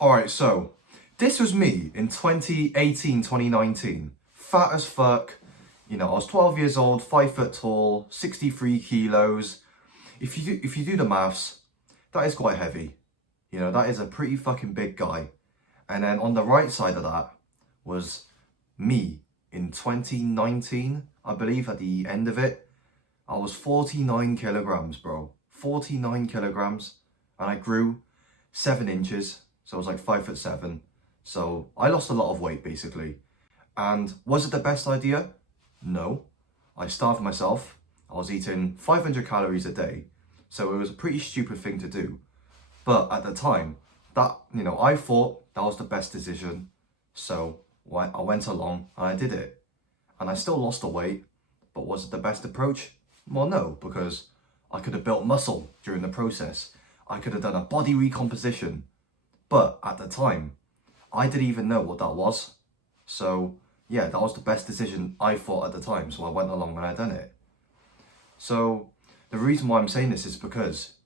Alright, so this was me in 2018, 2019. Fat as fuck. You know, I was 12 years old, 5 foot tall, 63 kilos. If you do the maths, that is quite heavy. You know, that is a pretty fucking big guy. And then on the right side of that was me in 2019, I believe, at the end of it. I was 49 kilograms, bro. 49 kilograms. And I grew 7 inches. So I was like 5'7". So I lost a lot of weight basically. And was it the best idea? No. I starved myself. I was eating 500 calories a day. So it was a pretty stupid thing to do. But at the time, I thought that was the best decision. So I went along and I did it. And I still lost the weight. But was it the best approach? Well, no, because I could have built muscle during the process. I could have done a body recomposition. But at the time, I didn't even know what that was. So yeah, that was the best decision I thought at the time. So I went along and I done it. So the reason why I'm saying this is because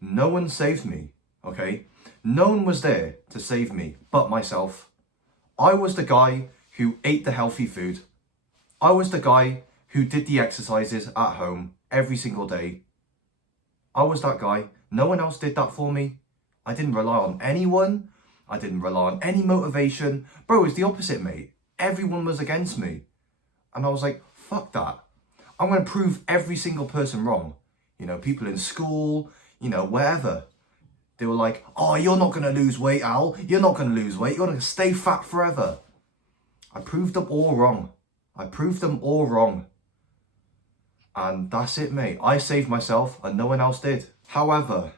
no one saved me, okay? No one was there to save me but myself. I was the guy who ate the healthy food. I was the guy who did the exercises at home every single day. I was that guy. No one else did that for me. I didn't rely on anyone. I didn't rely on any motivation. Bro, it's the opposite, mate. Everyone was against me. And I was like, fuck that. I'm going to prove every single person wrong. You know, people in school, you know, wherever. They were like, oh, you're not going to lose weight, Al. You're not going to lose weight. You're going to stay fat forever. I proved them all wrong. I proved them all wrong. And that's it, mate. I saved myself and no one else did. However,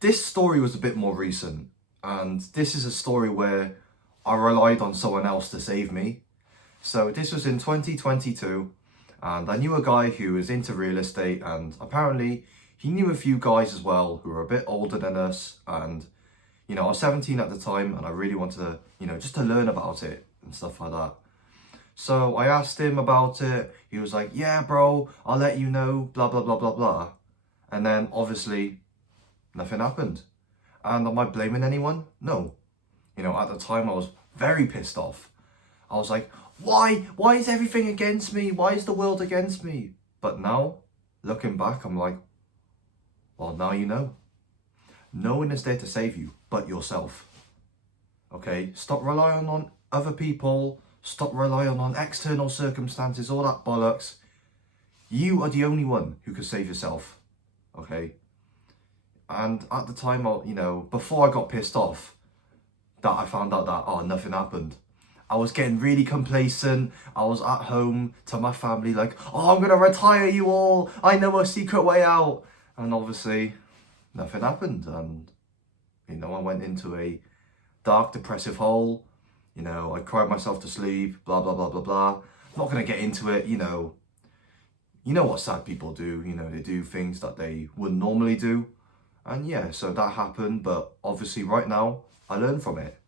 this story was a bit more recent. And this is a story where I relied on someone else to save me. So this was in 2022. And I knew a guy who was into real estate. And apparently he knew a few guys as well who were a bit older than us. And, you know, I was 17 at the time. And I really wanted to, you know, just to learn about it and stuff like that. So I asked him about it. He was like, yeah, bro, I'll let you know, blah, blah, blah, blah, blah. And then obviously nothing happened. And am I blaming anyone? No. You know, at the time I was very pissed off. I was like, why? Why is everything against me? Why is the world against me? But now, looking back, I'm like, well, now you know. No one is there to save you but yourself. Okay? Stop relying on other people. Stop relying on external circumstances, all that bollocks. You are the only one who can save yourself, okay? And at the time, you know, before I got pissed off, that I found out that, oh, nothing happened. I was getting really complacent. I was at home to my family like, oh, I'm going to retire you all. I know a secret way out. And obviously, nothing happened. And, you know, I went into a dark, depressive hole. You know, I cried myself to sleep, blah, blah, blah, blah, blah. I'm not going to get into it, you know. You know what sad people do, you know, they do things that they wouldn't normally do. And yeah, so that happened, but obviously right now, I learned from it.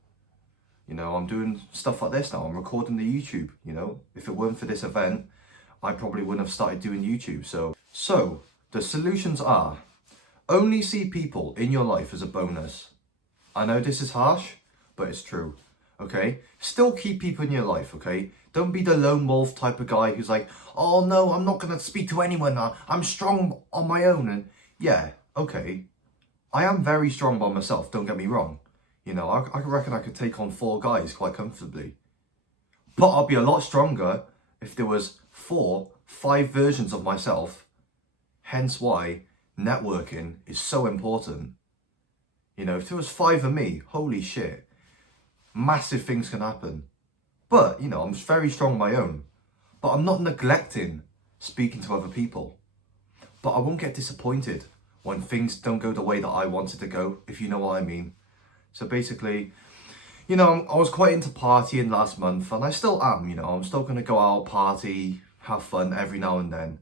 You know, I'm doing stuff like this now, I'm recording the YouTube, you know. If it weren't for this event, I probably wouldn't have started doing YouTube. So the solutions are, only see people in your life as a bonus. I know this is harsh, but it's true. Okay, still keep people in your life, okay? Don't be the lone wolf type of guy who's like, oh no, I'm not going to speak to anyone now. I'm strong on my own. And yeah, okay. I am very strong by myself, don't get me wrong. You know, I reckon I could take on 4 guys quite comfortably. But I'll be a lot stronger if there was 4, 5 versions of myself. Hence why networking is so important. You know, if there was 5 of me, holy shit. Massive things can happen. But, you know, I'm very strong on my own. But I'm not neglecting speaking to other people. But I won't get disappointed when things don't go the way that I wanted to go, if you know what I mean. So basically, you know, I was quite into partying last month, and I still am, you know. I'm still going to go out, party, have fun every now and then.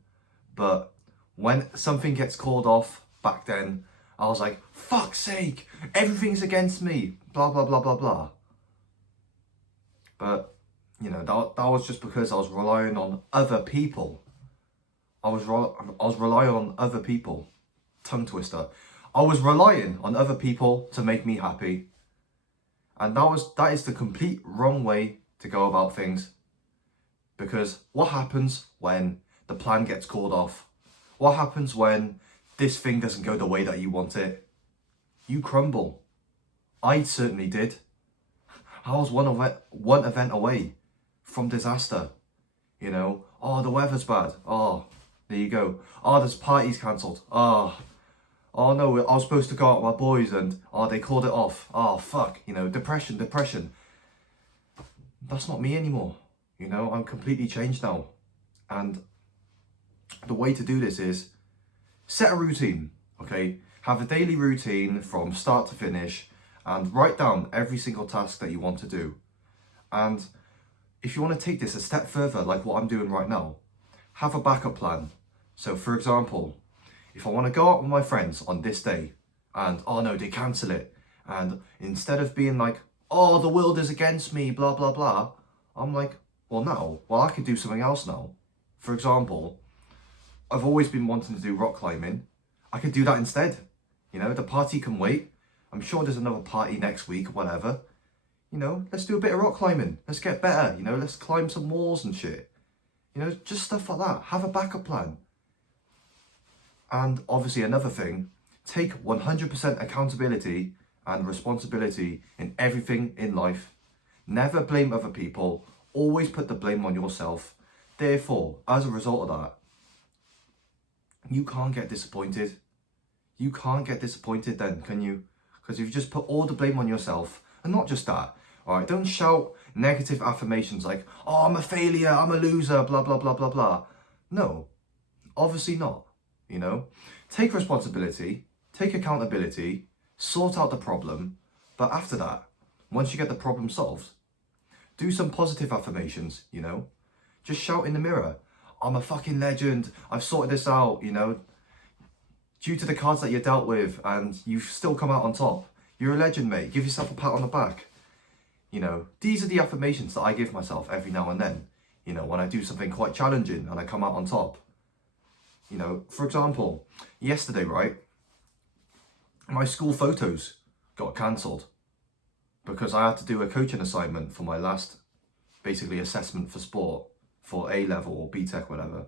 But when something gets called off back then, I was like, fuck's sake, everything's against me, blah, blah, blah, blah, blah. But, you know, that was just because I was relying on other people. I was relying on other people. Tongue twister. I was relying on other people to make me happy. And that is the complete wrong way to go about things. Because what happens when the plan gets called off? What happens when this thing doesn't go the way that you want it? You crumble. I certainly did. I was one event away from disaster. You know, oh, the weather's bad. Oh, there you go. Oh, there's parties cancelled. Oh no, I was supposed to go out with my boys and they called it off. Oh, fuck. You know, depression. That's not me anymore. You know, I'm completely changed now. And the way to do this is set a routine, okay? Have a daily routine from start to finish and write down every single task that you want to do. And if you want to take this a step further, like what I'm doing right now, have a backup plan. So for example, if I want to go out with my friends on this day and, oh no, they cancel it. And instead of being like, oh, the world is against me, blah, blah, blah, I'm like, well, I could do something else now. For example, I've always been wanting to do rock climbing. I could do that instead. You know, the party can wait. I'm sure there's another party next week, whatever. You know, let's do a bit of rock climbing. Let's get better. You know, let's climb some walls and shit. You know, just stuff like that. Have a backup plan. And obviously another thing, take 100% accountability and responsibility in everything in life. Never blame other people. Always put the blame on yourself. Therefore, as a result of that, you can't get disappointed. You can't get disappointed then, can you? Because if you just put all the blame on yourself, and not just that, all right, don't shout negative affirmations like, oh, I'm a failure, I'm a loser, blah, blah, blah, blah, blah. No, obviously not, you know? Take responsibility, take accountability, sort out the problem, but after that, once you get the problem solved, do some positive affirmations, you know? Just shout in the mirror, I'm a fucking legend, I've sorted this out, you know? Due to the cards that you dealt with and you've still come out on top. You're a legend, mate. Give yourself a pat on the back. You know, these are the affirmations that I give myself every now and then. You know, when I do something quite challenging and I come out on top. You know, for example, yesterday, right? My school photos got cancelled because I had to do a coaching assignment for my last, basically, assessment for sport for A level or BTEC, whatever.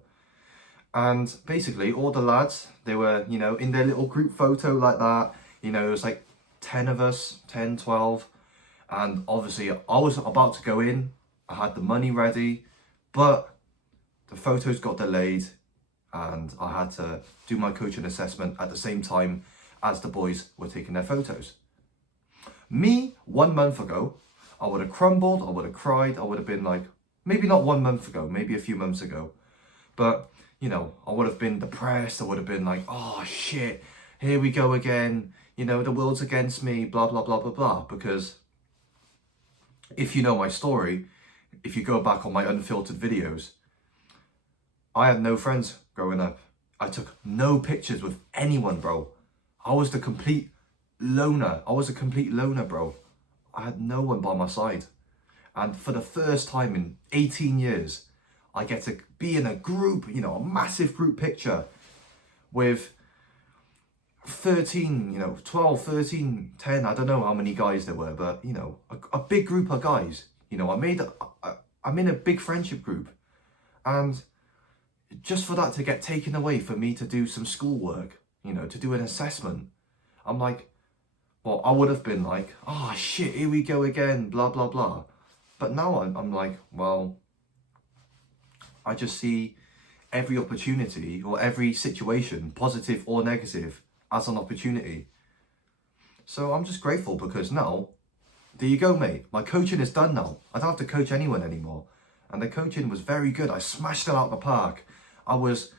And basically all the lads, they were, you know, in their little group photo like that. You know, it was like 10 of us, 10, 12. And obviously I was about to go in. I had the money ready, but the photos got delayed and I had to do my coaching assessment at the same time as the boys were taking their photos. Me, 1 month ago, I would have crumbled, I would have cried, I would have been like, maybe not 1 month ago, maybe a few months ago, but you know, I would have been depressed. I would have been like, oh shit, here we go again. You know, the world's against me, blah, blah, blah, blah, blah. Because if you know my story, if you go back on my unfiltered videos, I had no friends growing up. I took no pictures with anyone, bro. I was the complete loner. Bro. I had no one by my side. And for the first time in 18 years, I get to be in a group, you know, a massive group picture with 13, you know, 12, 13, 10, I don't know how many guys there were, but, you know, a big group of guys. You know, I'm in a big friendship group. And just for that to get taken away for me to do some schoolwork, you know, to do an assessment, I'm like, well, I would have been like, oh shit, here we go again, blah, blah, blah. But now I'm like, well, I just see every opportunity or every situation, positive or negative, as an opportunity. So I'm just grateful because now, there you go, mate. My coaching is done now. I don't have to coach anyone anymore. And the coaching was very good. I smashed it out of the park. I was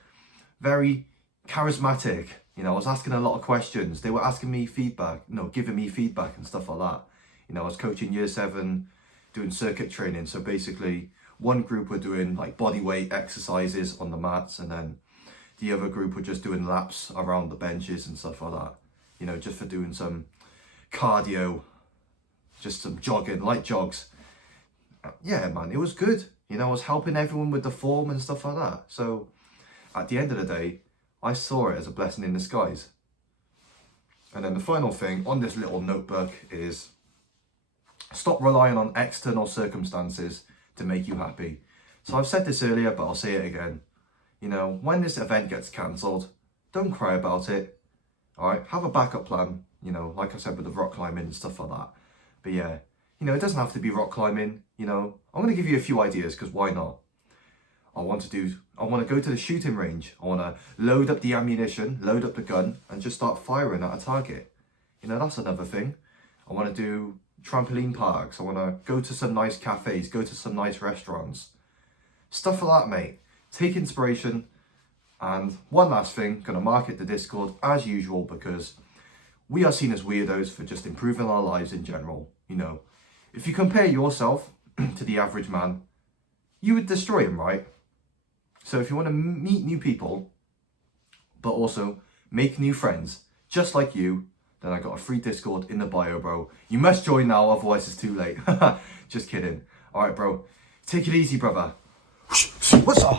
very charismatic. You know, I was asking a lot of questions. They were asking me feedback, you know, giving me feedback and stuff like that. You know, I was coaching year 7, doing circuit training. So basically, one group were doing like body weight exercises on the mats, and then the other group were just doing laps around the benches and stuff like that. You know, just for doing some cardio, just some jogging, light jogs. Yeah, man, it was good. You know, I was helping everyone with the form and stuff like that. So at the end of the day, I saw it as a blessing in disguise. And then the final thing on this little notebook is Stop relying on external circumstances to make you happy. So I've said this earlier, but I'll say it again. You know, when this event gets cancelled, don't cry about it. All right, have a backup plan. You know, like I said with the rock climbing and stuff like that. But yeah, you know, it doesn't have to be rock climbing. You know, I'm going to give you a few ideas because why not? I want to go to the shooting range. I want to load up the ammunition, load up the gun, and just start firing at a target. You know, that's another thing. I want to do trampoline parks. I want to go to some nice cafes, go to some nice restaurants. Stuff like that, mate. Take inspiration. And one last thing, going to market the Discord as usual because we are seen as weirdos for just improving our lives in general. You know, if you compare yourself to the average man, you would destroy him, right? So if you want to meet new people, but also make new friends, just like you, then I got a free Discord in the bio, bro. You must join now, otherwise it's too late. Just kidding. All right, bro. Take it easy, brother. What's up?